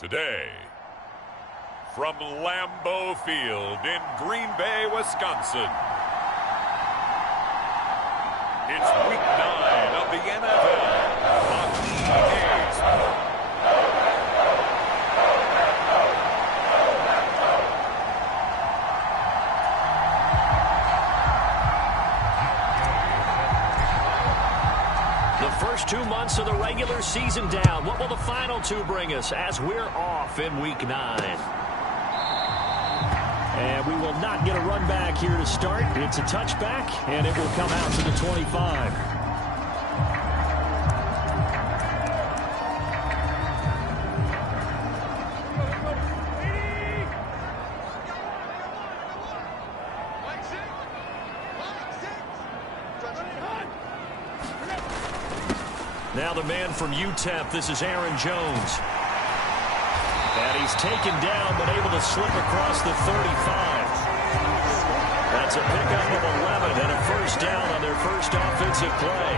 Today, from Lambeau Field in Green Bay, Wisconsin, it's Week 9 of the NFL on EA Sports. First 2 months of the regular season down. What will the final two bring us as we're off in Week 9? And we will not get a run back here to start. It's a touchback, and it will come out to the 25. Now the man from UTEP, this is Aaron Jones. And he's taken down, but able to slip across the 35. That's a pickup of 11 and a first down on their first offensive play.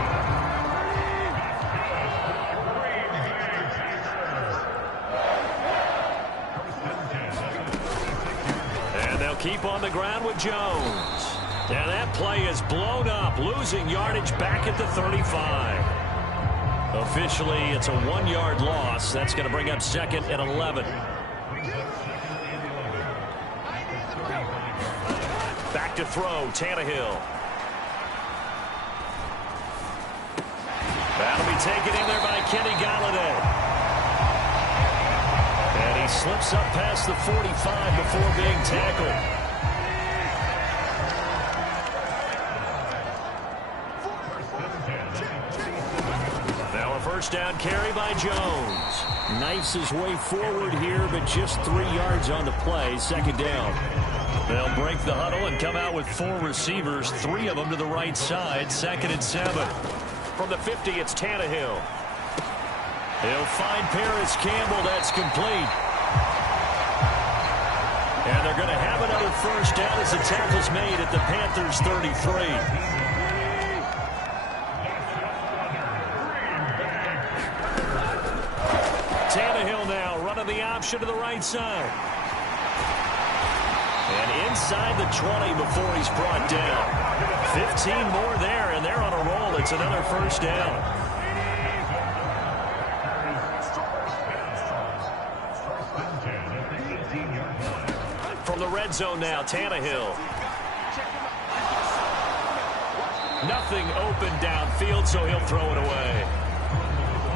And they'll keep on the ground with Jones. And that play is blown up, losing yardage back at the 35. Officially, it's a 1-yard loss. That's going to bring up 2nd and 11. Back to throw, Tannehill. That'll be taken in there by Kenny Galladay. And he slips up past the 45 before being tackled. First down carry by Jones. Knifes his way forward here, but just 3 yards on the play. 2nd down. They'll break the huddle and come out with 4 receivers, 3 of them to the right side. 2nd and 7. From the 50, it's Tannehill. He'll find Paris Campbell. That's complete. And they're going to have another first down as the tackle's made at the Panthers' 33. Tannehill now running the option to the right side. And inside the 20 before he's brought down. 15 more there, and they're on a roll. It's another first down. From the red zone now, Tannehill. Nothing open downfield, so he'll throw it away.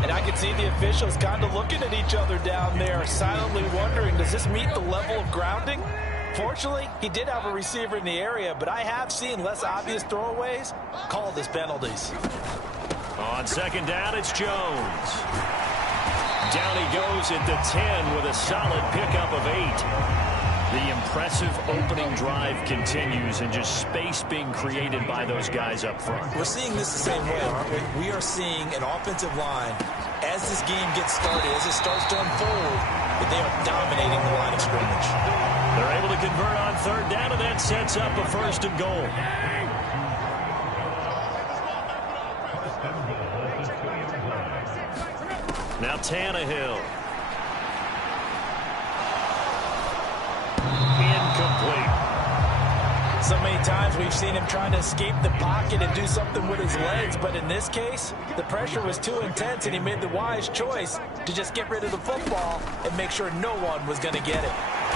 And I can see the officials kind of looking at each other down there, silently wondering, does this meet the level of grounding? Fortunately, he did have a receiver in the area, but I have seen less obvious throwaways called as penalties. On 2nd down, it's Jones. Down he goes at the 10 with a solid pickup of 8. The impressive opening drive continues, and just space being created by those guys up front. We're seeing this the same way, aren't we? We are seeing an offensive line, as this game gets started, as it starts to unfold, that they are dominating the line of scrimmage. They're able to convert on 3rd down, and that sets up a 1st and goal. Now Tannehill. Incomplete. So many times we've seen him trying to escape the pocket and do something with his legs, but in this case, the pressure was too intense, and he made the wise choice to just get rid of the football and make sure no one was going to get it.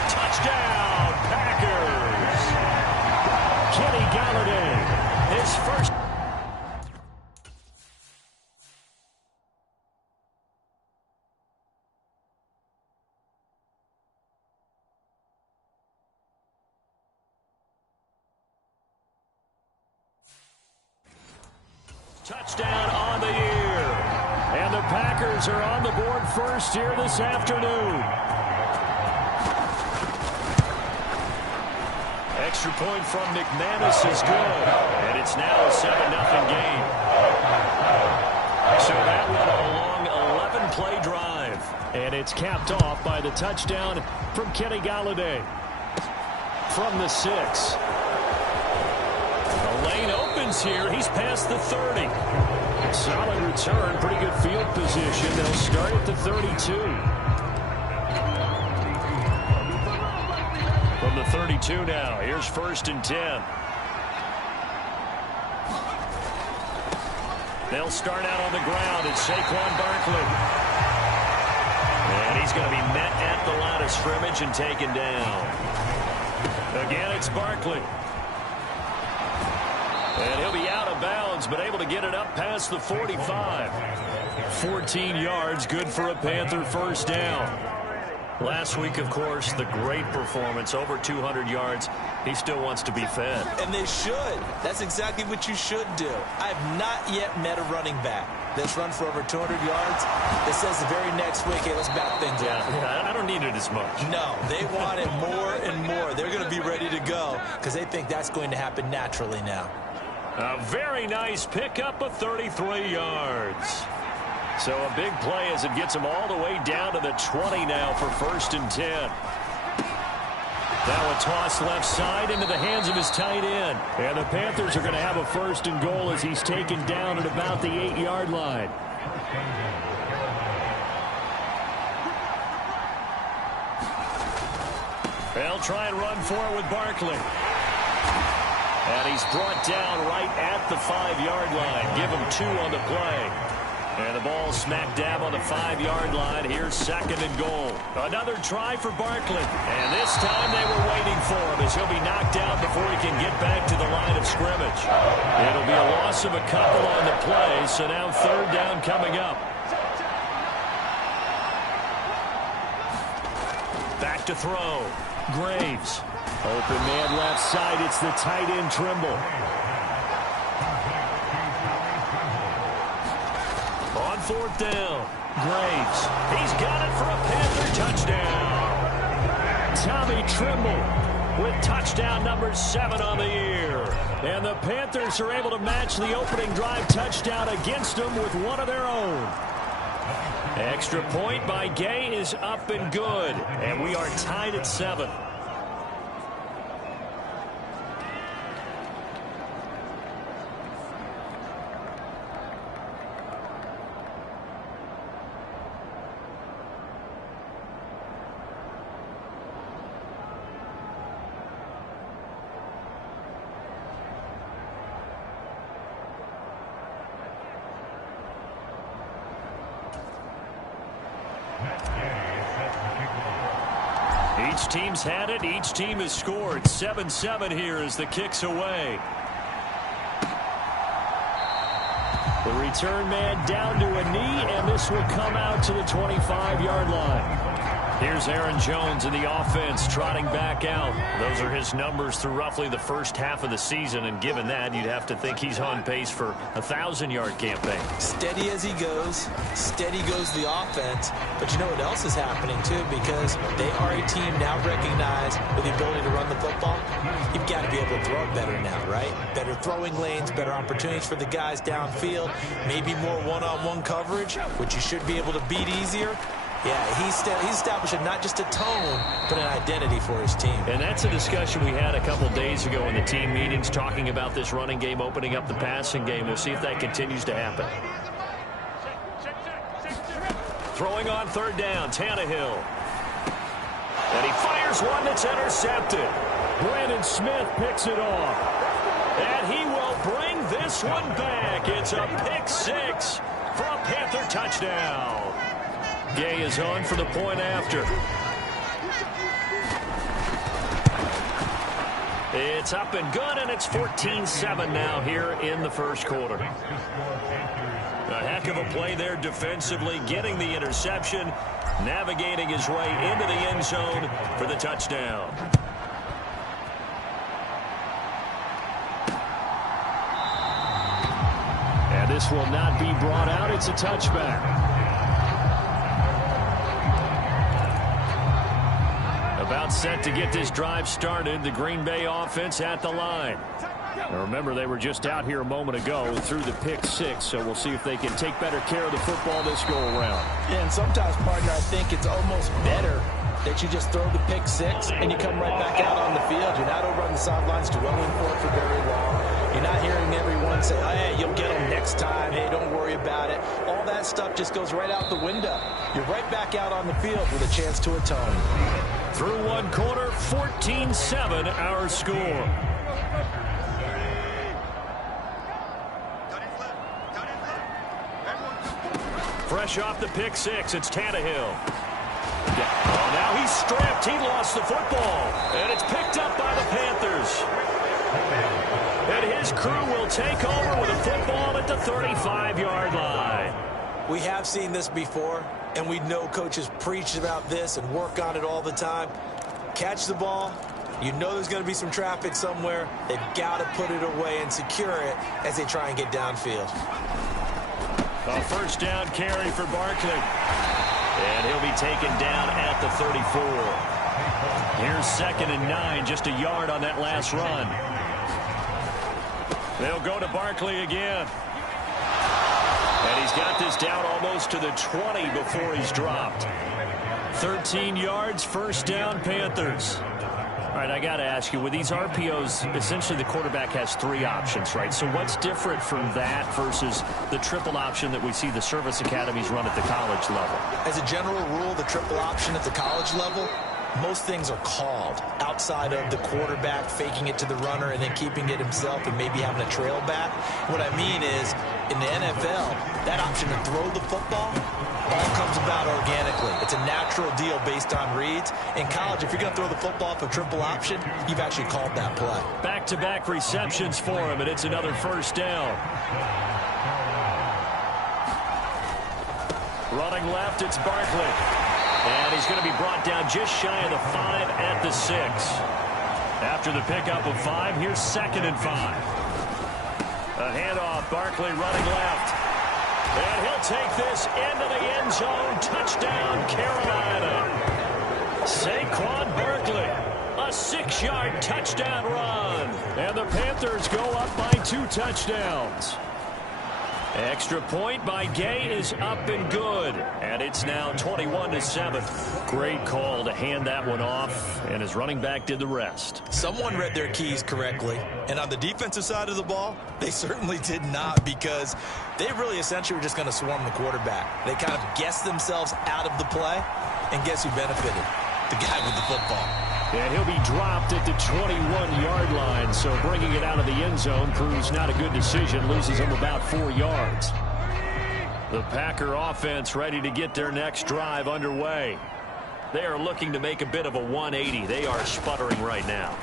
Touchdown, Packers! Kenny Galladay, his first. Touchdown on the year. And the Packers are on the board first here this afternoon. Extra point from McManus is good. And it's now a 7-0 game. So that was a long 11-play drive. And it's capped off by the touchdown from Kenny Galladay. From the 6. The lane opens here. He's past the 30. Solid return. Pretty good field position. They'll start at the 32. From the 32 now, here's 1st and 10. They'll start out on the ground. It's Saquon Barkley. And he's going to be met at the line of scrimmage and taken down. Again, it's Barkley. And he'll be out of bounds, but able to get it up past the 45. 14 yards, good for a Panther first down. Last week, of course, the great performance, over 200 yards. He still wants to be fed. And they should. That's exactly what you should do. I've not yet met a running back that's run for over 200 yards that says the very next week, hey, let's back things up. Yeah, I don't need it as much. No, they want it more and more. They're going to be ready to go because they think that's going to happen naturally now. A very nice pickup of 33 yards. So a big play as it gets him all the way down to the 20 now for 1st and 10. Now a toss left side into the hands of his tight end. And the Panthers are going to have a 1st and goal as he's taken down at about the 8-yard line. They'll try and run for it with Barkley. And he's brought down right at the 5-yard line. Give him 2 on the play. And the ball smack dab on the 5-yard line. Here's 2nd and goal. Another try for Barkley. And this time they were waiting for him as he'll be knocked out before he can get back to the line of scrimmage. It'll be a loss of a couple on the play, so now 3rd down coming up. Back to throw. Graves. Open man left side. It's the tight end Trimble. On 4th down. Graves. He's got it for a Panther touchdown. Tommy Trimble with touchdown number 7 on the year. And the Panthers are able to match the opening drive touchdown against them with one of their own. Extra point by Gay is up and good. And we are tied at 7. Each team's had it. Each team has scored. 7-7 here as the kick's away. The return man down to a knee, and this will come out to the 25-yard line. Here's Aaron Jones in the offense trotting back out. Those are his numbers through roughly the first half of the season, and given that, you'd have to think he's on pace for a 1,000-yard campaign. Steady as he goes. Steady goes the offense. But you know what else is happening, too, because they are a team now recognized with the ability to run the football. You've got to be able to throw it better now, right? Better throwing lanes, better opportunities for the guys downfield, maybe more one-on-one coverage, which you should be able to beat easier. Yeah, he's establishing not just a tone, but an identity for his team. And that's a discussion we had a couple days ago in the team meetings, talking about this running game, opening up the passing game. We'll see if that continues to happen. Throwing on 3rd down, Tannehill. And he fires one that's intercepted. Brandon Smith picks it off. And he will bring this one back. It's a pick 6 for a Panther touchdown. Gay is on for the point after. It's up and good, and it's 14-7 now here in the first quarter. A heck of a play there defensively, getting the interception, navigating his way into the end zone for the touchdown. And this will not be brought out. It's a touchback. About set to get this drive started. The Green Bay offense at the line. Now remember, they were just out here a moment ago through the pick 6, so we'll see if they can take better care of the football this go-around. Yeah, and sometimes, partner, I think it's almost better that you just throw the pick 6 and you come right back out on the field. You're not over on the sidelines dwelling for it for very long. You're not hearing everyone say, hey, you'll get them next time. Hey, don't worry about it. All that stuff just goes right out the window. You're right back out on the field with a chance to atone. Through one quarter, 14-7 our score. Fresh off the pick six, it's Tannehill. Oh, now he's stripped. He lost the football. And it's picked up by the Panthers. And his crew will take over with a football at the 35-yard line. We have seen this before, and we know coaches preach about this and work on it all the time. Catch the ball. You know there's going to be some traffic somewhere. They've got to put it away and secure it as they try and get downfield. A first down carry for Barkley. And he'll be taken down at the 34. Here's 2nd and 9, just a yard on that last run. They'll go to Barkley again. And he's got this down almost to the 20 before he's dropped. 13 yards, first down, Panthers. All right, I got to ask you, with these RPOs, essentially the quarterback has 3 options, right? So what's different from that versus the triple option that we see the service academies run at the college level? As a general rule, the triple option at the college level, most things are called outside of the quarterback faking it to the runner and then keeping it himself and maybe having a trail back. What I mean is, in the NFL, that option to throw the football all comes about organically. It's a natural deal based on reads. In college, if you're going to throw the football for triple option, you've actually called that play. Back-to-back receptions for him, and it's another first down. Running left, it's Barkley. And he's going to be brought down just shy of the 5 at the 6. After the pickup of 5, here's 2nd and 5. A handoff, Barkley running left. And he'll take this into the end zone. Touchdown, Carolina. Saquon Barkley, a 6-yard touchdown run. And the Panthers go up by 2 touchdowns. Extra point by Gay is up and good. And it's now 21-7. Great call to hand that one off. And his running back did the rest. Someone read their keys correctly. And on the defensive side of the ball, they certainly did not, because they really essentially were just going to swarm the quarterback. They kind of guessed themselves out of the play. And guess who benefited? The guy with the football. And he'll be dropped at the 21-yard line. So bringing it out of the end zone proves not a good decision. Loses him about 4 yards. The Packer offense ready to get their next drive underway. They are looking to make a bit of a 180. They are sputtering right now.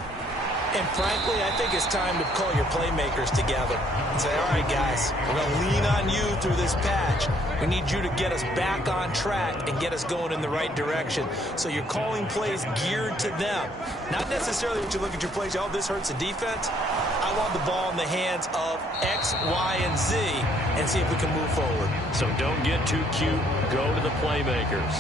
And frankly, I think it's time to call your playmakers together and say, all right, guys, we're going to lean on you through this patch. We need you to get us back on track and get us going in the right direction. So you're calling plays geared to them. Not necessarily when you look at your plays, oh, this hurts the defense. I want the ball in the hands of X, Y, and Z and see if we can move forward. So don't get too cute. Go to the playmakers.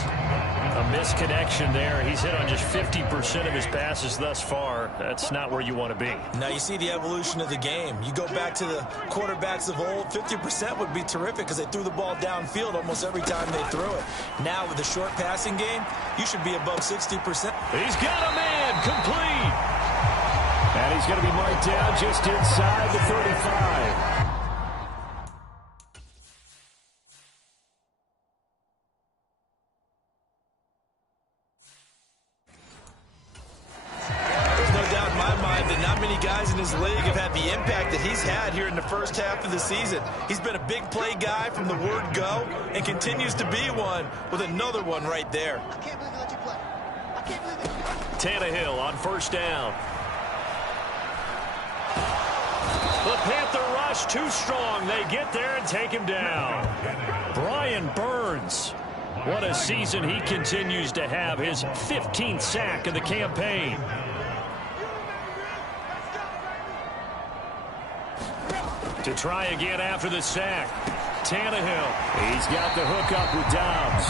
A misconnection there. He's hit on just 50% of his passes thus far. That's not where you want to be. Now you see the evolution of the game. You go back to the quarterbacks of old, 50% would be terrific because they threw the ball downfield almost every time they threw it. Now with the short passing game, you should be above 60%. He's got a man complete. And he's going to be marked down just inside the 35. Guys in his league have had the impact that he's had here in the first half of the season. He's been a big play guy from the word go and continues to be one with another one right there. I can't believe he let you play. I can't believe it. Tannehill on first down. The Panther rush too strong. They get there and take him down. Brian Burns. What a season he continues to have. His 15th sack of the campaign. To try again after the sack. Tannehill. He's got the hook up with Dobbs.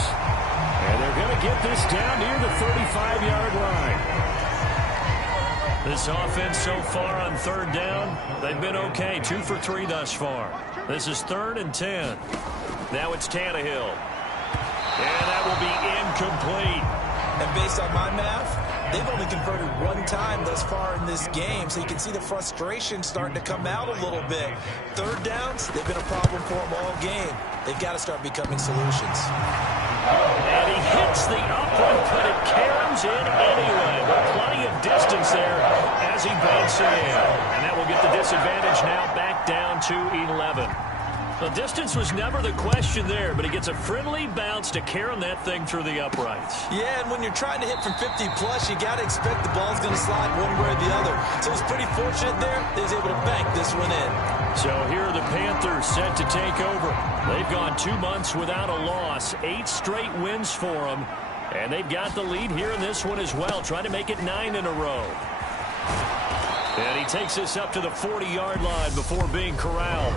And they're going to get this down near the 35-yard line. This offense so far on third down, they've been okay. 2 for 3 thus far. This is 3rd and 10. Now it's Tannehill. And that will be incomplete. And based on my math, they've only converted 1 time thus far in this game, so you can see the frustration starting to come out a little bit. Third downs, they've been a problem for them all game. They've got to start becoming solutions. And he hits the upper, but it caroms in anyway. But plenty of distance there as he banks it in. And that will get the disadvantage now back down to 11. The distance was never the question there, but he gets a friendly bounce to carry that thing through the uprights. Yeah, and when you're trying to hit from 50-plus, you got to expect the ball's going to slide one way or the other. So he's pretty fortunate there that he's able to bank this one in. So here are the Panthers set to take over. They've gone 2 months without a loss, 8 straight wins for them. And they've got the lead here in this one as well, trying to make it 9 in a row. And he takes this up to the 40-yard line before being corralled.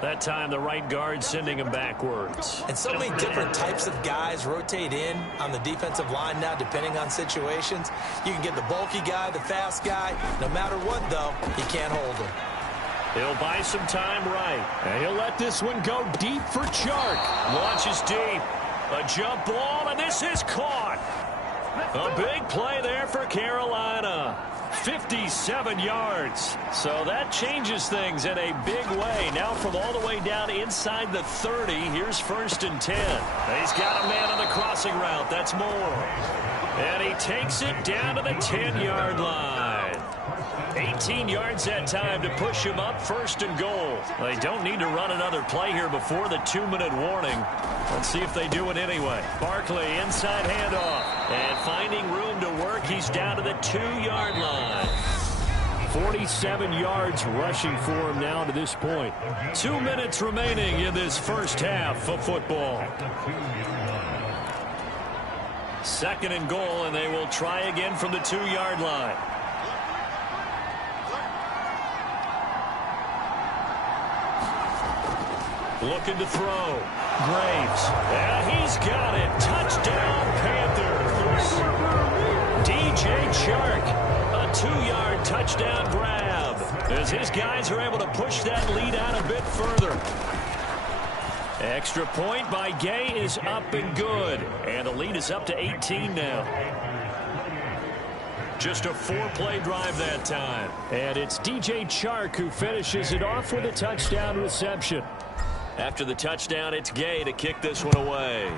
That time, the right guard sending him backwards. And so many different types of guys rotate in on the defensive line now, depending on situations. You can get the bulky guy, the fast guy. No matter what, though, he can't hold him. He'll buy some time right. And he'll let this one go deep for Chark. Launches deep. A jump ball, and this is caught. A big play there for Carolina. 57 yards. So that changes things in a big way. Now from all the way down inside the 30, here's 1st and 10. He's got a man on the crossing route. That's Moore. And he takes it down to the 10-yard line. 18 yards that time to push him up 1st and goal. They don't need to run another play here before the 2-minute warning. Let's see if they do it anyway. Barkley inside handoff. And finding room to work, he's down to the 2-yard line. 47 yards rushing for him now to this point. 2 minutes remaining in this first half of football. 2nd and goal, and they will try again from the 2-yard line. Looking to throw. Graves. And he's got it. Touchdown, Panthers. DJ Chark. A 2-yard touchdown grab. As his guys are able to push that lead out a bit further. Extra point by Gay is up and good. And the lead is up to 18 now. Just a 4-play drive that time. And it's DJ Chark who finishes it off with a touchdown reception. After the touchdown, it's Gay to kick this one away.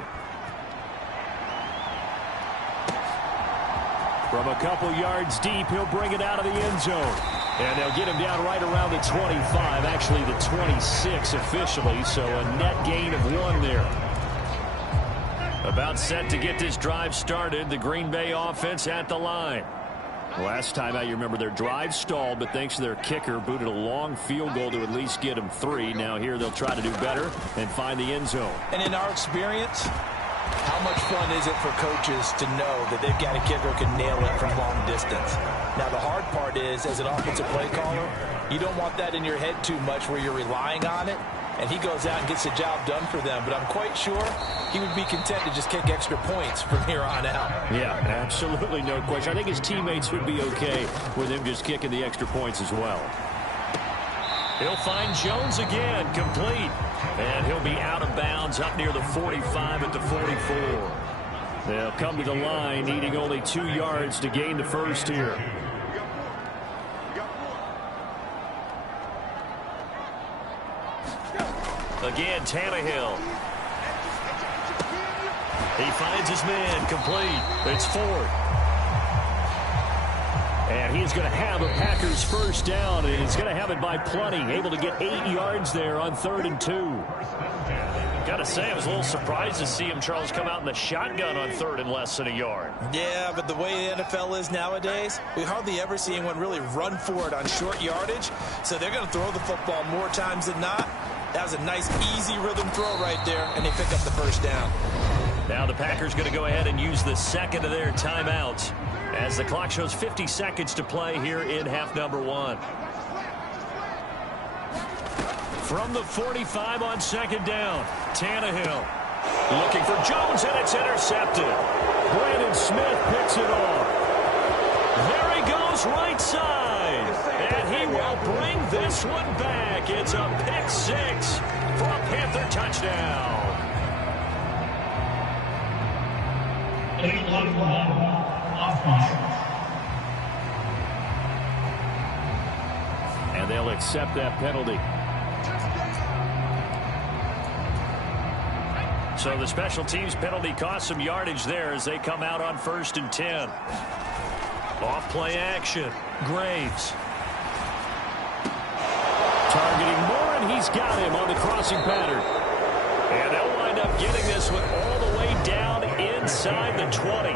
From a couple yards deep, he'll bring it out of the end zone. And they'll get him down right around the 25, actually the 26 officially, so a net gain of 1 there. About set to get this drive started, the Green Bay offense at the line. Last time out, you remember their drive stalled, but thanks to their kicker, booted a long field goal to at least get them 3. Now here they'll try to do better and find the end zone. And in our experience, how much fun is it for coaches to know that they've got a kicker who can nail it from long distance? Now, the hard part is, as an offensive play caller, you don't want that in your head too much where you're relying on it. And he goes out and gets the job done for them. But I'm quite sure he would be content to just kick extra points from here on out. Yeah, absolutely no question. I think his teammates would be okay with him just kicking the extra points as well. He'll find Jones again, complete. And he'll be out of bounds up near the 45 at the 44. They'll come to the line, needing only 2 yards to gain the first here. Again, Tannehill. He finds his man, complete. It's Ford. And he's going to have a Packers first down, and he's going to have it by plenty. Able to get 8 yards there on 3rd and 2. Got to say, I was a little surprised to see him, Charles, come out in the shotgun on 3rd and less than a yard. Yeah, but the way the NFL is nowadays, we hardly ever see anyone really run for it on short yardage. So they're going to throw the football more times than not. That was a nice, easy rhythm throw right there, and they pick up the first down. Now the Packers going to go ahead and use the second of their timeouts as the clock shows 50 seconds to play here in half number 1. From the 45 on 2nd down, Tannehill looking for Jones, and it's intercepted. Brandon Smith picks it off. There he goes right side, and he will bring this one back. It's a pick 6 for a Panther touchdown. And they'll accept that penalty. So the special teams penalty cost some yardage there as they come out on 1st and 10. Off play action. Graves. Targeting Moore, and he's got him on the crossing pattern. And they'll wind up getting this one all the way down inside the 20.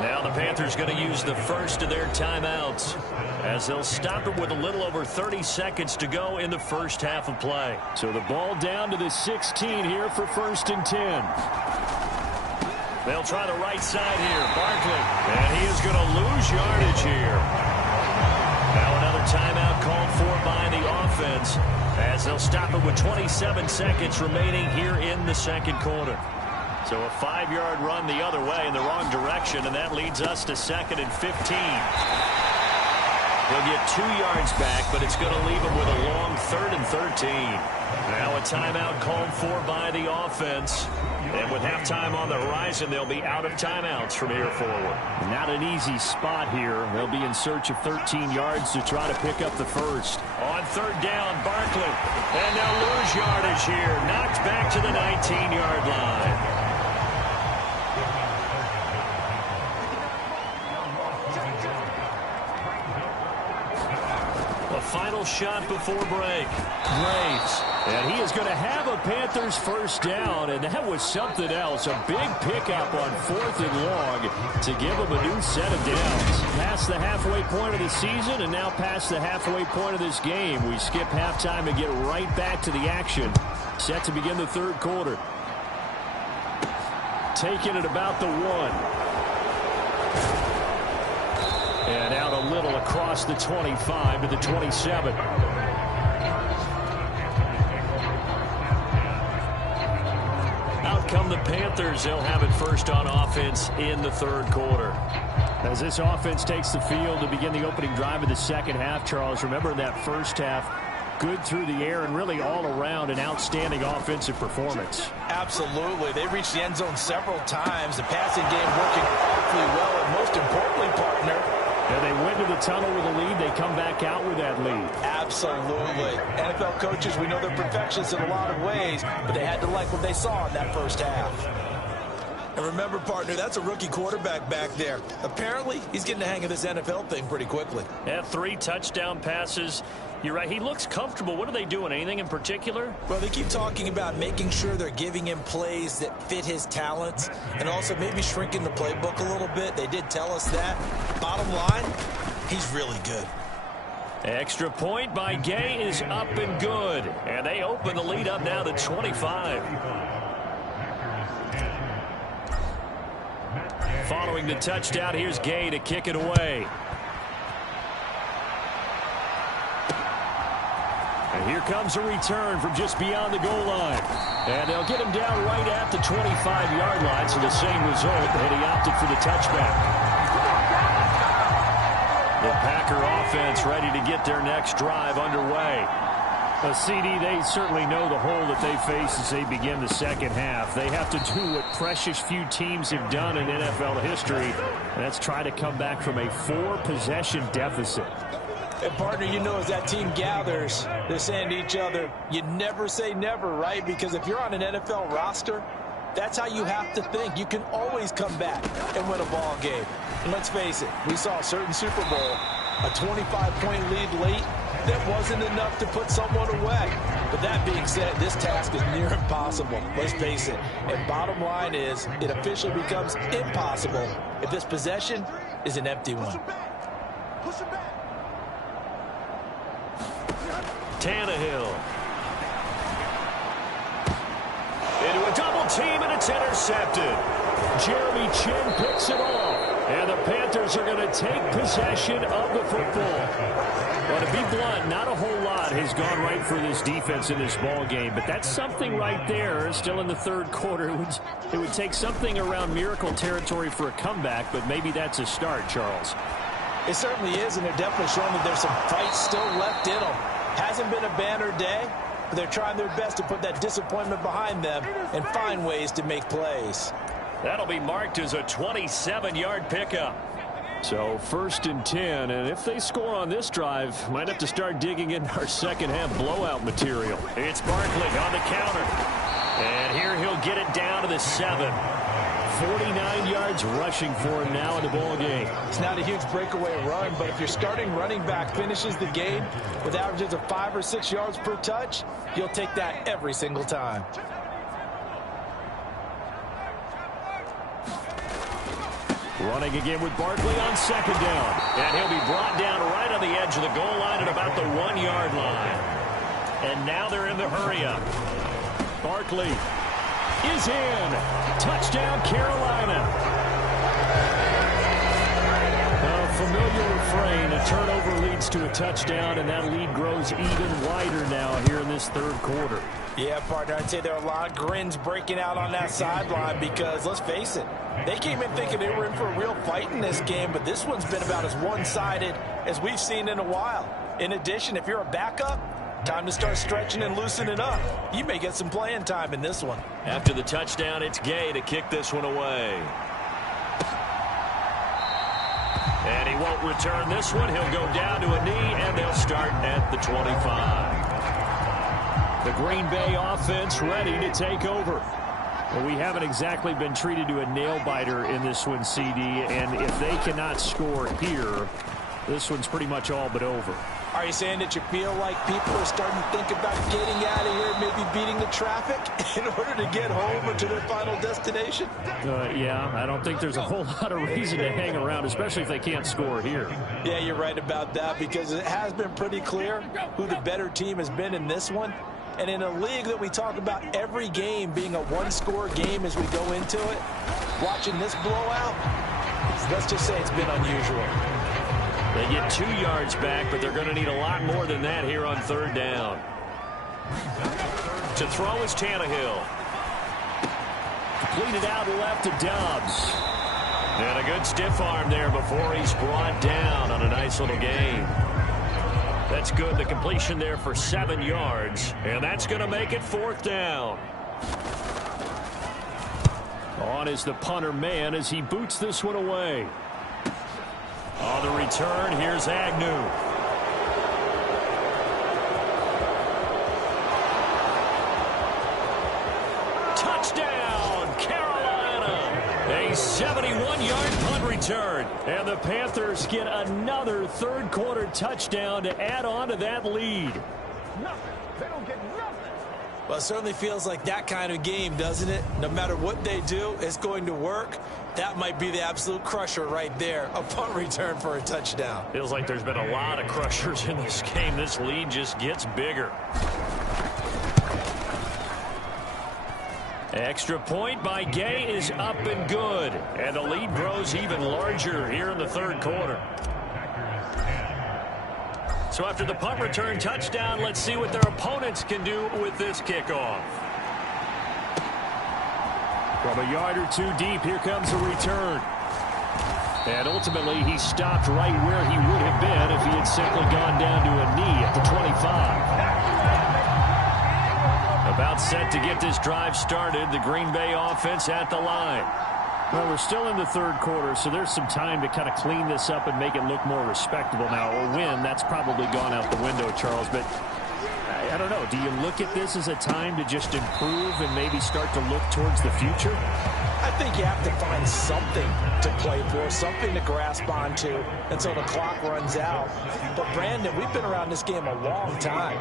Now the Panthers going to use the first of their timeouts as they'll stop it with a little over 30 seconds to go in the first half of play. So the ball down to the 16 here for 1st and 10. They'll try the right side here. Barkley. And he is going to lose yardage here. Now another timeout called for by the offense as they'll stop it with 27 seconds remaining here in the second quarter. So a 5-yard run the other way in the wrong direction, and that leads us to 2nd and 15. He'll get 2 yards back, but it's going to leave him with a long 3rd and 13. Now a timeout called for by the offense. And with halftime on the horizon, they'll be out of timeouts from here forward. Not an easy spot here. They'll be in search of 13 yards to try to pick up the first. On 3rd down, Barkley. And they'll lose yardage here. Knocked back to the 19-yard line. Final shot before break. Graves. And he is going to have a Panthers first down, and that was something else. A big pickup on 4th and long to give him a new set of downs. Past the halfway point of the season and now past the halfway point of this game. We skip halftime and get right back to the action. Set to begin the 3rd quarter. Taking it about the 1. And out a little across the 25 to the 27. Out come the Panthers. They'll have it first on offense in the 3rd quarter. As this offense takes the field to begin the opening drive of the second half, Charles, remember that first half, good through the air and really all around an outstanding offensive performance. Absolutely. They reached the end zone several times. The passing game working awfully well, and most importantly, partner, and they went to the tunnel with a lead. They come back out with that lead. Absolutely. NFL coaches, we know they're perfectionists in a lot of ways, but they had to like what they saw in that first half. And remember, partner, that's a rookie quarterback back there. Apparently, he's getting the hang of this NFL thing pretty quickly. Had 3 touchdown passes. You're right. He looks comfortable. What are they doing? Anything in particular? Well, they keep talking about making sure they're giving him plays that fit his talents and also maybe shrinking the playbook a little bit. They did tell us that. Bottom line, he's really good. Extra point by Gay is up and good. And they open the lead up now to 25. Following the touchdown, here's Gay to kick it away. And here comes a return from just beyond the goal line. And they'll get him down right at the 25-yard line, so the same result, and he opted for the touchback. The Packer offense ready to get their next drive underway. CD, they certainly know the hole that they face as they begin the second half. They have to do what precious few teams have done in NFL history, and that's try to come back from a 4-possession deficit. And partner, you know, as that team gathers, they're saying to each other, you never say never, right? Because if you're on an NFL roster, that's how you have to think. You can always come back and win a ball game. And let's face it, we saw a certain Super Bowl, a 25-point lead late. That wasn't enough to put someone away. But that being said, this task is near impossible. Let's face it. And bottom line is, it officially becomes impossible if this possession is an empty one. Push it back. Tannehill. Into a double team, and it's intercepted. Jeremy Chin picks it off. And the Panthers are going to take possession of the football. Well, to be blunt, not a whole lot has gone right for this defense in this ball game, but that's something right there. Still in the 3rd quarter, it would take something around miracle territory for a comeback, but maybe that's a start, Charles. It certainly is, and they're definitely showing that there's some fight still left in them. Hasn't been a banner day, but they're trying their best to put that disappointment behind them and find ways to make plays. That'll be marked as a 27-yard pickup. So 1st and 10, and if they score on this drive, might have to start digging in our second half blowout material. It's Barkley on the counter. And here he'll get it down to the 7. 49 yards rushing for him now in the ball game. It's not a huge breakaway run, but if your starting running back finishes the game with averages of 5 or 6 yards per touch, you'll take that every single time. Running again with Barkley on 2nd down. And he'll be brought down right on the edge of the goal line at about the 1-yard line. And now they're in the hurry-up. Barkley is in. Touchdown, Carolina. A familiar refrain. A turnover leads to a touchdown, and that lead grows even wider now here in this 3rd quarter. Yeah, partner, I'd say there are a lot of grins breaking out on that sideline because, let's face it, they came in thinking they were in for a real fight in this game, but this one's been about as one-sided as we've seen in a while. In addition, if you're a backup, time to start stretching and loosening up. You may get some playing time in this one. After the touchdown, it's Gay to kick this one away. And he won't return this one. He'll go down to a knee, and they'll start at the 25. The Green Bay offense ready to take over. Well, we haven't exactly been treated to a nail-biter in this one, CD, and if they cannot score here, this one's pretty much all but over. Are you saying that you feel like people are starting to think about getting out of here, maybe beating the traffic in order to get home or to their final destination? Yeah, I don't think there's a whole lot of reason to hang around, especially if they can't score here. Yeah, you're right about that because it has been pretty clear who the better team has been in this one. And in a league that we talk about every game being a one-score game as we go into it, watching this blowout, let's just say it's been unusual. They get 2 yards back, but they're going to need a lot more than that here on 3rd down. To throw is Tannehill. Completed out left to Dobbs. And a good stiff arm there before he's brought down on a nice little gain. That's good. The completion there for 7 yards. And that's going to make it 4th down. On is the punter man as he boots this one away. On the return, here's Agnew. Touchdown, Carolina. A 71-yard punt return. And the Panthers get another 3rd quarter touchdown to add on to that lead. Nothing. They don't get nothing. Well, it certainly feels like that kind of game, doesn't it? No matter what they do, it's going to work. That might be the absolute crusher right there. A punt return for a touchdown. Feels like there's been a lot of crushers in this game. This lead just gets bigger. Extra point by Gay is up and good. And the lead grows even larger here in the 3rd quarter. So after the punt return touchdown, let's see what their opponents can do with this kickoff. From a yard or 2 deep, here comes a return. And ultimately, he stopped right where he would have been if he had simply gone down to a knee at the 25. About set to get this drive started, the Green Bay offense at the line. Well, we're still in the 3rd quarter, so there's some time to kind of clean this up and make it look more respectable now. A win, that's probably gone out the window, Charles, but I don't know. Do you look at this as a time to just improve and maybe start to look towards the future? I think you have to find something to play for, something to grasp onto until the clock runs out. But, Brandon, we've been around this game a long time.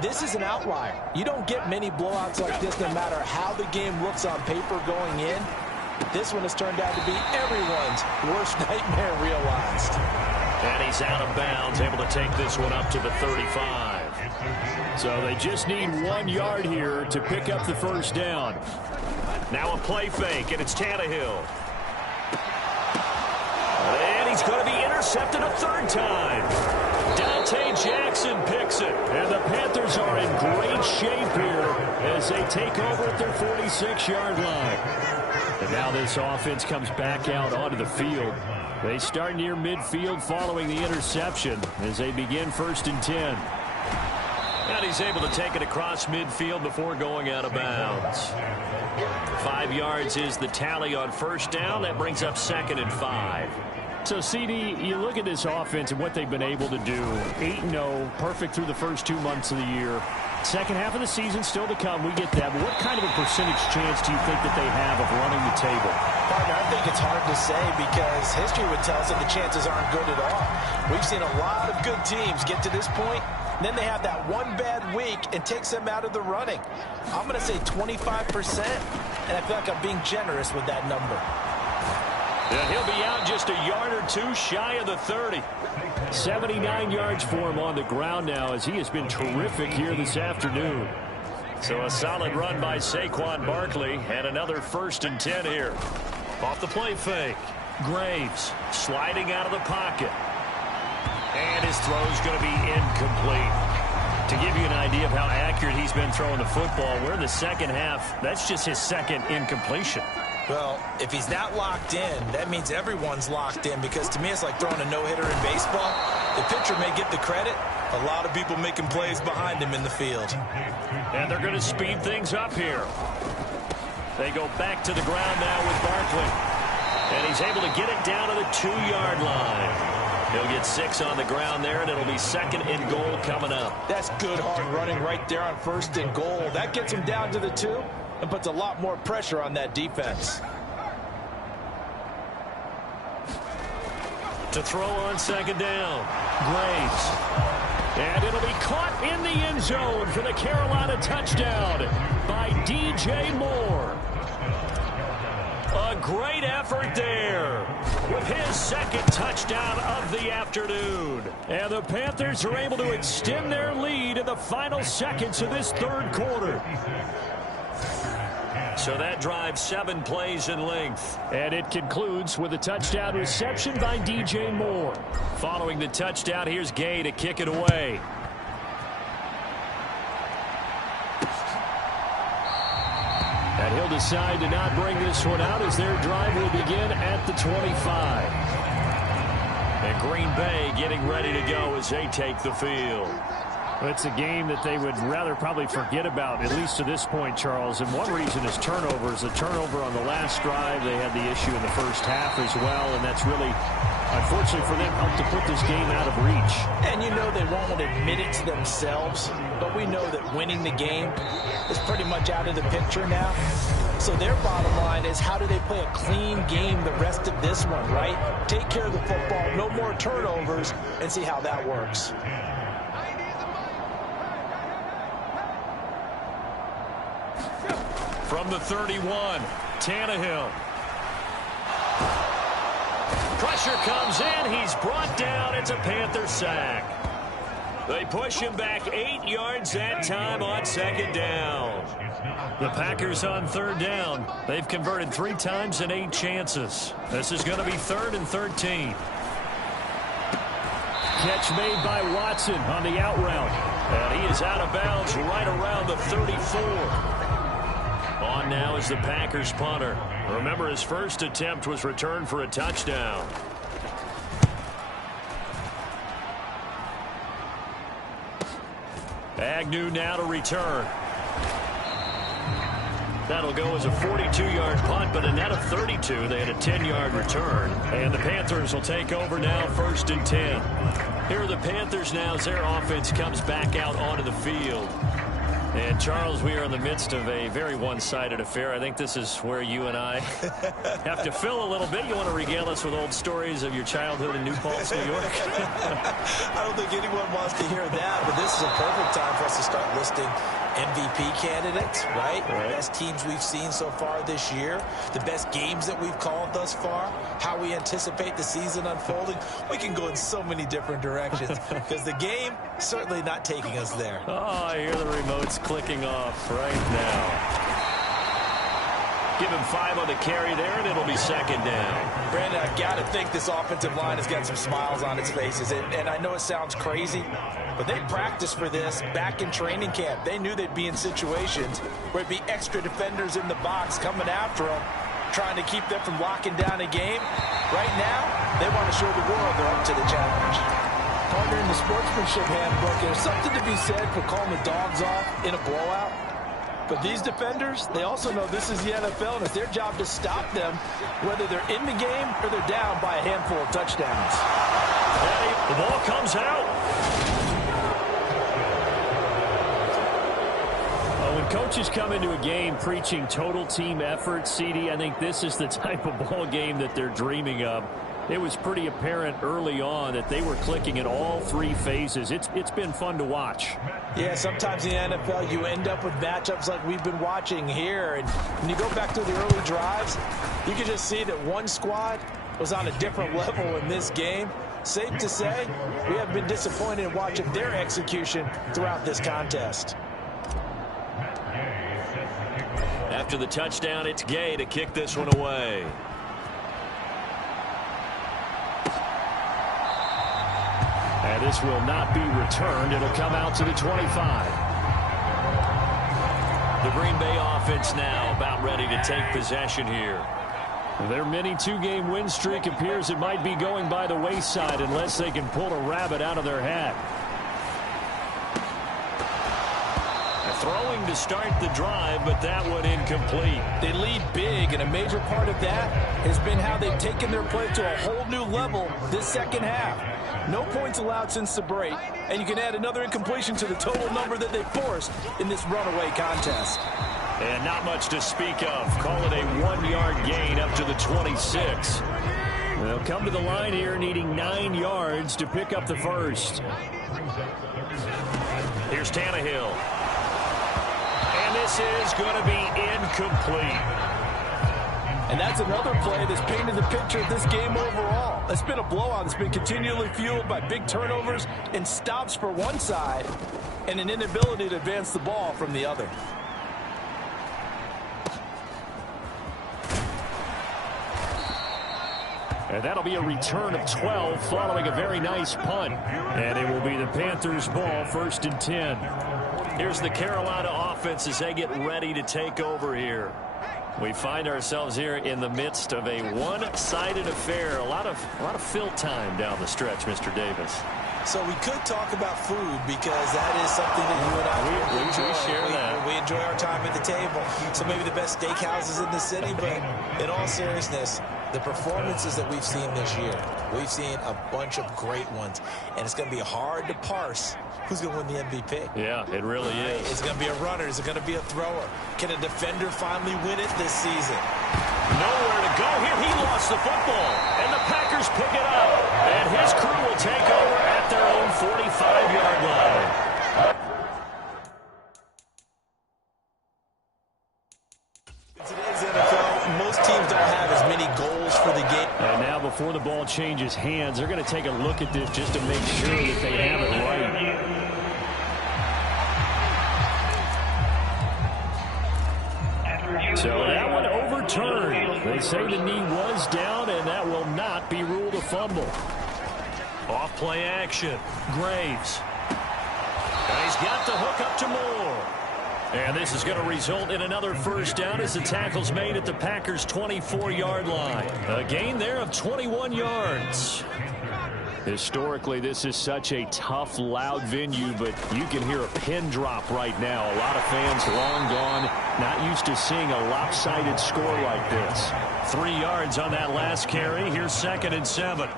This is an outlier. You don't get many blowouts like this no matter how the game looks on paper going in. This one has turned out to be everyone's worst nightmare realized. And he's out of bounds, able to take this one up to the 35. So they just need 1 yard here to pick up the 1st down. Now a play fake, and it's Tannehill. And he's going to be intercepted a 3rd time. Dante Jackson picks it. And the Panthers are in great shape here as they take over at their 46-yard line. And now this offense comes back out onto the field. They start near midfield following the interception as they begin 1st and 10. And he's able to take it across midfield before going out of bounds. 5 yards is the tally on 1st down. That brings up 2nd and 5. So, CD, you look at this offense and what they've been able to do. 8-0, perfect through the first 2 months of the year. Second half of the season still to come. We get that. But what kind of a percentage chance do you think that they have of running the table? Partner, I think it's hard to say because history would tell us that the chances aren't good at all. We've seen a lot of good teams get to this point, and then they have that one bad week and takes them out of the running. I'm going to say 25%, and I feel like I'm being generous with that number. And he'll be out just a yard or two shy of the 30. 79 yards for him on the ground now as he has been terrific here this afternoon. So a solid run by Saquon Barkley and another 1st and 10 here. Off the play fake. Graves sliding out of the pocket. And his throw's going to be incomplete. To give you an idea of how accurate he's been throwing the football, we're in the second half. That's just his second incompletion. Well, if he's not locked in, that means everyone's locked in because to me it's like throwing a no-hitter in baseball. The pitcher may get the credit. A lot of people making plays behind him in the field. And they're going to speed things up here. They go back to the ground now with Barkley. And he's able to get it down to the 2-yard line. He'll get 6 on the ground there, and it'll be 2nd and goal coming up. That's good hard running right there on 1st and goal. That gets him down to the 2 and puts a lot more pressure on that defense. To throw on 2nd down, Graves. And it'll be caught in the end zone for the Carolina touchdown by DJ Moore. A great effort there with his 2nd touchdown of the afternoon. And the Panthers are able to extend their lead in the final seconds of this 3rd quarter. So that drives 7 plays in length. And it concludes with a touchdown reception by DJ Moore. Following the touchdown, here's Gay to kick it away. And he'll decide to not bring this one out as their drive will begin at the 25. And Green Bay getting ready to go as they take the field. It's a game that they would rather probably forget about, at least to this point, Charles. And one reason is turnovers. The turnover on the last drive, they had the issue in the first half as well, and that's really, unfortunately for them, helped to put this game out of reach. And you know they won't admit it to themselves, but we know that winning the game is pretty much out of the picture now. So their bottom line is how do they play a clean game the rest of this one, right? Take care of the football, no more turnovers, and see how that works. From the 31, Tannehill. Pressure comes in. He's brought down. It's a Panther sack. They push him back 8 yards that time on 2nd down. The Packers on 3rd down. They've converted 3 times in 8 chances. This is going to be 3rd and 13. Catch made by Watson on the out route. And he is out of bounds right around the 34. On now is the Packers punter. Remember, his first attempt was returned for a touchdown. Agnew now to return. That'll go as a 42-yard punt, but a net of 32. They had a 10-yard return. And the Panthers will take over now, 1st and 10. Here are the Panthers now as their offense comes back out onto the field. And, Charles, we are in the midst of a very one-sided affair. I think this is where you and I have to fill a little bit. You want to regale us with old stories of your childhood in New Paltz, New York? I don't think anyone wants to hear that, but this is a perfect time for us to start listing MVP candidates, right? The best teams we've seen so far this year, the best games that we've called thus far, how we anticipate the season unfolding. We can go in so many different directions because the game certainly not taking us there. Oh, I hear the remotes clicking off right now. Give him 5 on the carry there, and it'll be 2nd down. Brandon, I got to think this offensive line has got some smiles on its faces. And I know it sounds crazy, but they practiced for this back in training camp. They knew they'd be in situations where it'd be extra defenders in the box coming after them, trying to keep them from locking down a game. Right now, they want to show the world they're up to the challenge. Partner, in the sportsmanship handbook, there's something to be said for calling the dogs off in a blowout. But these defenders, they also know this is the NFL, and it's their job to stop them, whether they're in the game or they're down by a handful of touchdowns. The ball comes out. coaches come into a game preaching total team effort, CD, I think this is the type of ball game that they're dreaming of. It was pretty apparent early on that they were clicking in all three phases. It's been fun to watch. Yeah, sometimes in the NFL you end up with matchups like we've been watching here. And when you go back to the early drives, you can just see that one squad was on a different level in this game. Safe to say, we have been disappointed in watching their execution throughout this contest. After the touchdown, it's Gay to kick this one away. And this will not be returned. It'll come out to the 25. The Green Bay offense now about ready to take possession here. Their mini two-game win streak appears it might be going by the wayside unless they can pull a rabbit out of their hat. Throwing to start the drive, but that one incomplete. They lead big, and a major part of that has been how they've taken their play to a whole new level this second half. No points allowed since the break, and you can add another incompletion to the total number that they forced in this runaway contest. And not much to speak of. Call it a 1-yard gain up to the 26. They'll come to the line here needing 9 yards to pick up the first. Here's Tannehill. And this is going to be incomplete. And that's another play that's painted the picture of this game overall. It's been a blowout that's been continually fueled by big turnovers and stops for one side and an inability to advance the ball from the other. And that'll be a return of 12 following a very nice punt. And it will be the Panthers' ball, 1st and 10. Here's the Carolina offense as they get ready to take over here. We find ourselves here in the midst of a one-sided affair. A lot of fill time down the stretch, Mr. Davis. So we could talk about food because that is something that you and I enjoy. We share that. We enjoy our time at the table. So maybe the best steakhouses in the city, but in all seriousness, the performances that we've seen this year, we've seen a bunch of great ones, and it's going to be hard to parse who's going to win the MVP. Yeah, it really is. Is it going to be a runner? Is it going to be a thrower? Can a defender finally win it this season? Nowhere to go here. He lost the football, and the Packers pick it up. And his crew will take over at their own 45-yard line. In today's NFL, most teams don't have as many goals for the game. And now before the ball changes hands, they're going to take a look at this just to make sure that they have it right. So that one overturned. They say the knee was down, and that will not be ruled a fumble. Off play action. Graves. And he's got the hook up to Moore. And this is going to result in another first down as the tackle's made at the Packers' 24-yard line. A gain there of 21 yards. Historically, this is such a tough, loud venue, but you can hear a pin drop right now. A lot of fans long gone, not used to seeing a lopsided score like this. 3 yards on that last carry. Here's 2nd and 7.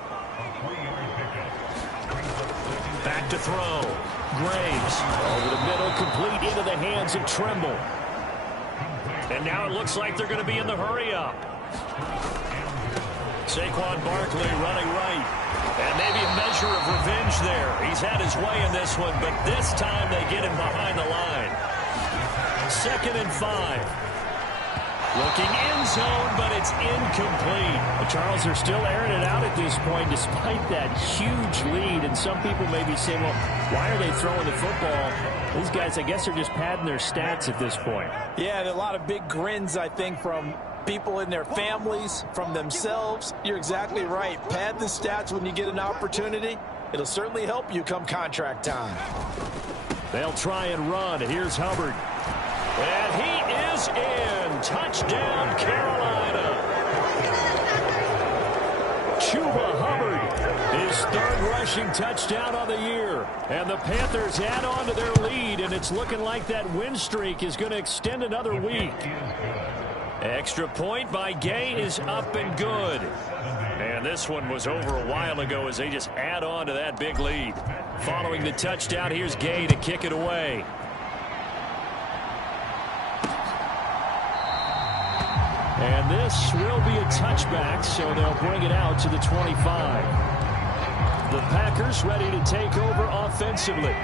Back to throw. Graves. Over the middle, complete into the hands of Trimble. And now it looks like they're going to be in the hurry-up. Saquon Barkley running right. And maybe a measure of revenge there. He's had his way in this one, but this time they get him behind the line. 2nd and 5. Looking end zone, but it's incomplete. Well, Charles, they're still airing it out at this point despite that huge lead. And some people may be saying, well, why are they throwing the football? These guys, I guess, are just padding their stats at this point. Yeah, there are a lot of big grins, I think, from people in their families, from themselves. You're exactly right. Pad the stats when you get an opportunity. It'll certainly help you come contract time. They'll try and run. Here's Hubbard. And he is in. Touchdown, Carolina. Chuba Hubbard, his 3rd rushing touchdown on the year. And the Panthers add on to their lead, and it's looking like that win streak is going to extend another week. Extra point by Gay is up and good. And this one was over a while ago as they just add on to that big lead. Following the touchdown, here's Gay to kick it away. And this will be a touchback, so they'll bring it out to the 25. The Packers ready to take over offensively.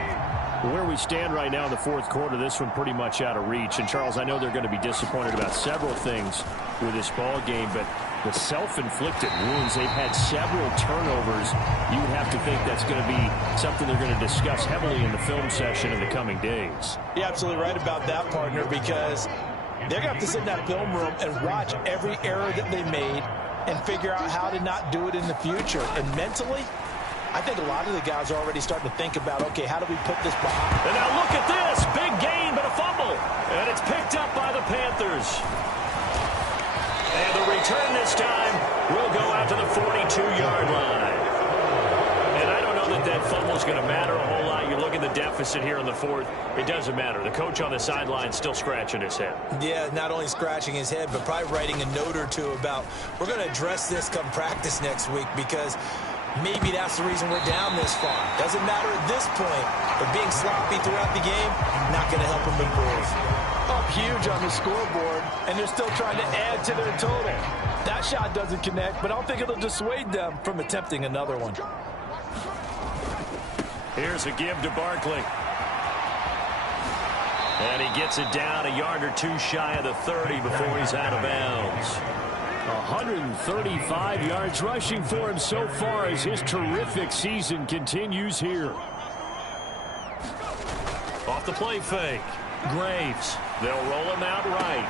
Where we stand right now in the fourth quarter, this one pretty much out of reach. And, Charles, I know they're going to be disappointed about several things with this ball game, but the self-inflicted wounds, they've had several turnovers. You would have to think that's going to be something they're going to discuss heavily in the film session in the coming days. You're absolutely right about that, partner, because they're going to have to sit in that film room and watch every error that they made and figure out how to not do it in the future. And mentally, I think a lot of the guys are already starting to think about, okay, how do we put this behind? And now look at this. Big gain, but a fumble. And it's picked up by the Panthers. And the return this time will go out to the 42-yard line. And I don't know that that fumble is going to matter a whole lot. You look at the deficit here in the fourth. It doesn't matter. The coach on the sideline still scratching his head. Yeah, not only scratching his head, but probably writing a note or two about, we're going to address this come practice next week, because maybe that's the reason we're down this far. Doesn't matter at this point, but being sloppy throughout the game, not going to help them improve. Up huge on the scoreboard, and they're still trying to add to their total. That shot doesn't connect, but I don't think it'll dissuade them from attempting another one. Here's a give to Barkley. And he gets it down a yard or two shy of the 30 before he's out of bounds. 135 yards rushing for him so far as his terrific season continues here. Off the play fake. Graves. They'll roll him out right.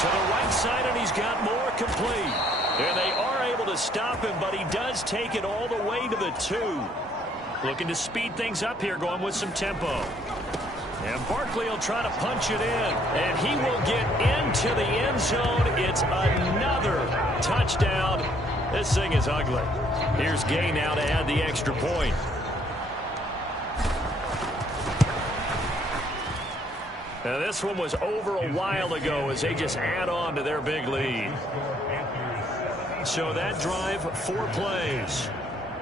To the right side, and he's got more complete. And they are able to stop him, but he does take it all the way to the 2. Looking to speed things up here, going with some tempo. And Barkley will try to punch it in. And he will get into the end zone. It's another touchdown. This thing is ugly. Here's Gay now to add the extra point. Now this one was over a while ago as they just add on to their big lead. So that drive, 4 plays.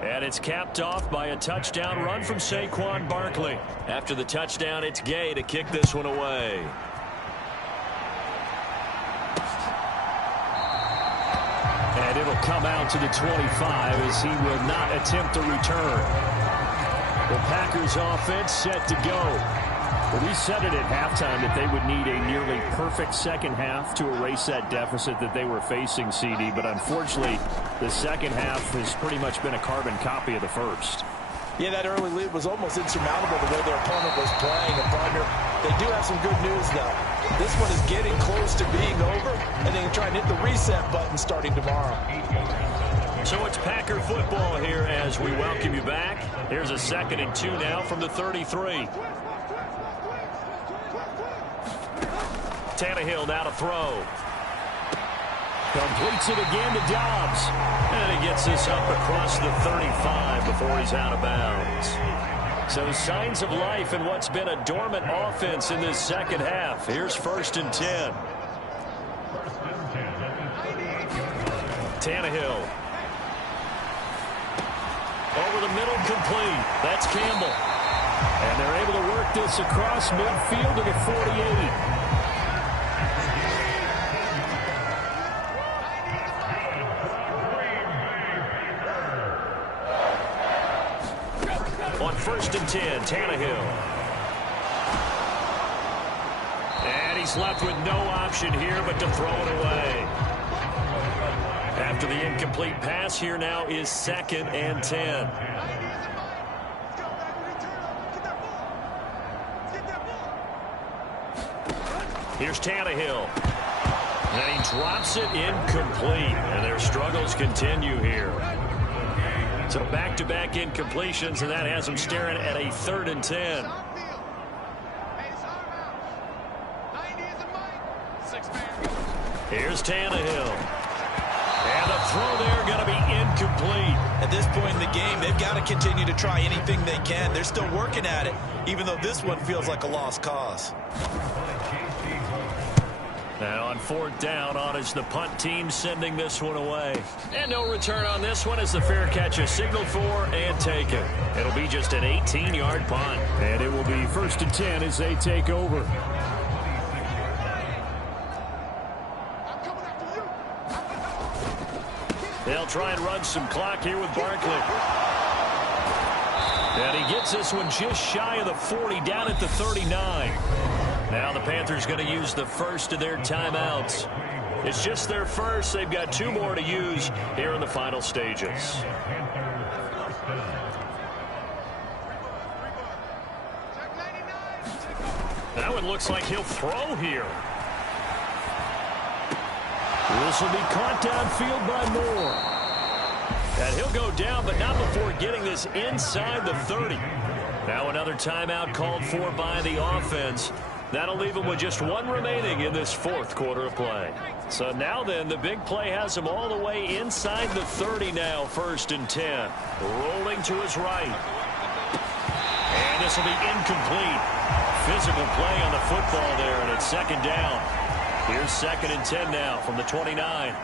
And it's capped off by a touchdown run from Saquon Barkley. After the touchdown, it's Gay to kick this one away. And it'll come out to the 25 as he will not attempt a return. The Packers offense set to go. Well, we said it at halftime that they would need a nearly perfect second half to erase that deficit that they were facing, CD. But unfortunately, the second half has pretty much been a carbon copy of the first. Yeah, that early lead was almost insurmountable the way their opponent was playing. And, partner, they do have some good news, though. This one is getting close to being over, and they can try and hit the reset button starting tomorrow. So it's Packer football here as we welcome you back. Here's a 2nd and 2 now from the 33. Tannehill now to throw. Completes it again to Dobbs. And he gets this up across the 35 before he's out of bounds. So signs of life in what's been a dormant offense in this second half. Here's 1st and 10. Tannehill. Over the middle, complete. That's Campbell. And they're able to work this across midfield to the 48. On 1st and 10, Tannehill. And he's left with no option here but to throw it away. After the incomplete pass, here now is 2nd and 10. Here's Tannehill. And he drops it incomplete. And their struggles continue here. So back-to-back incompletions, and that has them staring at a 3rd and 10. Here's Tannehill. And the throw there going to be incomplete. At this point in the game, they've got to continue to try anything they can. They're still working at it, even though this one feels like a lost cause. Now on 4th down, on is the punt team sending this one away. And no return on this one as the fair catch is signaled for and taken. It'll be just an 18-yard punt. And it will be 1st and 10 as they take over. They'll try and run some clock here with Barkley. And he gets this one just shy of the 40, down at the 39. Now the Panthers going to use the first of their timeouts. It's just their first. They've got 2 more to use here in the final stages. That one looks like he'll throw here. This will be caught downfield by Moore. And he'll go down, but not before getting this inside the 30. Now another timeout called for by the offense. That'll leave them with just 1 remaining in this 4th quarter of play. So now then, the big play has him all the way inside the 30 now, 1st and 10. Rolling to his right. And this will be incomplete. Physical play on the football there, and it's 2nd down. Here's 2nd and 10 now from the 29.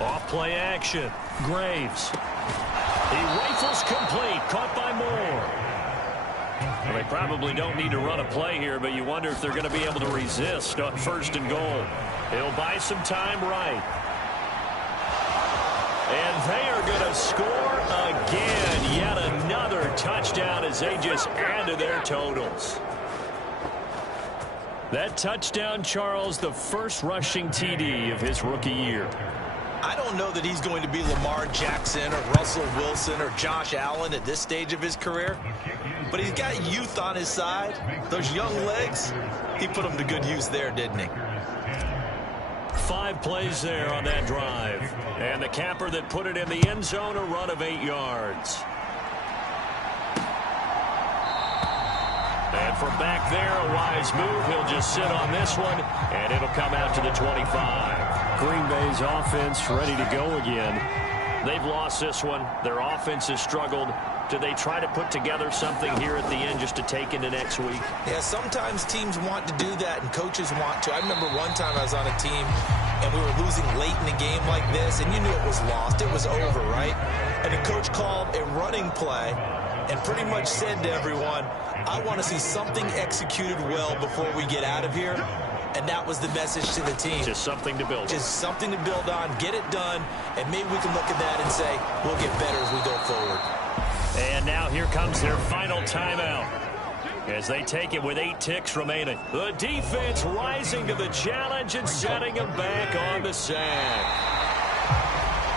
Off play action. Graves. He rifles complete. Caught by Moore. Well, they probably don't need to run a play here, but you wonder if they're going to be able to resist on 1st and goal. He'll buy some time right. And they are going to score again. Yet another touchdown as they just add to their totals. That touchdown, Charles, the first rushing TD of his rookie year. I don't know that he's going to be Lamar Jackson or Russell Wilson or Josh Allen at this stage of his career, but he's got youth on his side. Those young legs, he put them to good use there, didn't he? 5 plays there on that drive. And the capper that put it in the end zone, a run of 8 yards. And from back there, a wise move. He'll just sit on this one, and it'll come out to the 25. Green Bay's offense ready to go again. They've lost this one. Their offense has struggled. Do they try to put together something here at the end just to take into next week? Yeah, sometimes teams want to do that, and coaches want to. I remember one time I was on a team, and we were losing late in a game like this, and you knew it was lost. It was over, right? And the coach called a running play and pretty much said to everyone, I want to see something executed well before we get out of here. And that was the message to the team. Just something to build on. Just something to build on, get it done, and maybe we can look at that and say, we'll get better as we go forward. And now here comes their final timeout as they take it with 8 ticks remaining. The defense rising to the challenge and setting them back on the sack.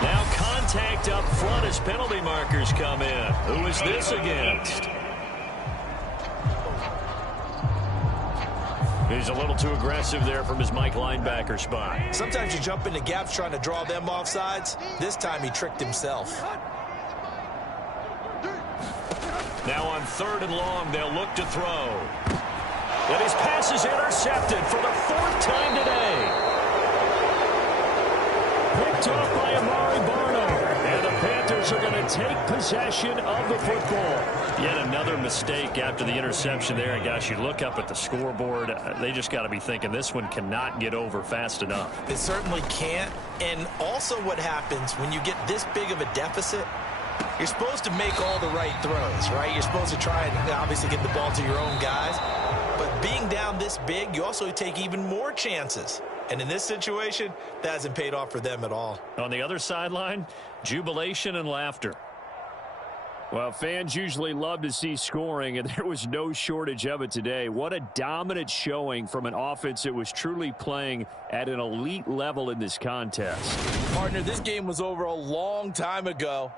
Now contact up front as penalty markers come in. Who is this against? He's a little too aggressive there from his Mike linebacker spot. Sometimes you jump into gaps trying to draw them off sides. This time he tricked himself. Now on 3rd and long, they'll look to throw. And his pass is intercepted for the 4th time today. Picked off by Amari Barno. And the Panthers are going to take possession of the football. Yet another mistake after the interception there. And gosh, you look up at the scoreboard, they just got to be thinking this one cannot get over fast enough. It certainly can't. And also what happens when you get this big of a deficit, you're supposed to make all the right throws, right? You're supposed to try and obviously get the ball to your own guys. But being down this big, you also take even more chances. And in this situation, that hasn't paid off for them at all. On the other sideline, jubilation and laughter. Well, fans usually love to see scoring, and there was no shortage of it today. What a dominant showing from an offense that was truly playing at an elite level in this contest. Partner, this game was over a long time ago.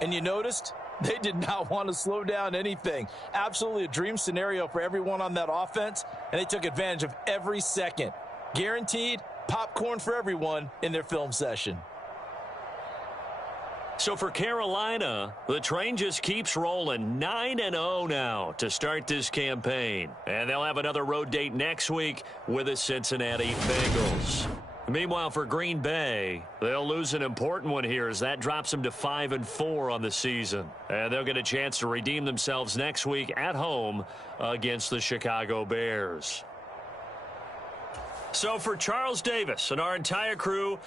And you noticed they did not want to slow down anything. Absolutely a dream scenario for everyone on that offense, and they took advantage of every second. Guaranteed popcorn for everyone in their film session. So for Carolina, the train just keeps rolling. 9-0 now to start this campaign. And they'll have another road date next week with the Cincinnati Bengals. Meanwhile, for Green Bay, they'll lose an important one here as that drops them to 5-4 on the season. And they'll get a chance to redeem themselves next week at home against the Chicago Bears. So for Charles Davis and our entire crew,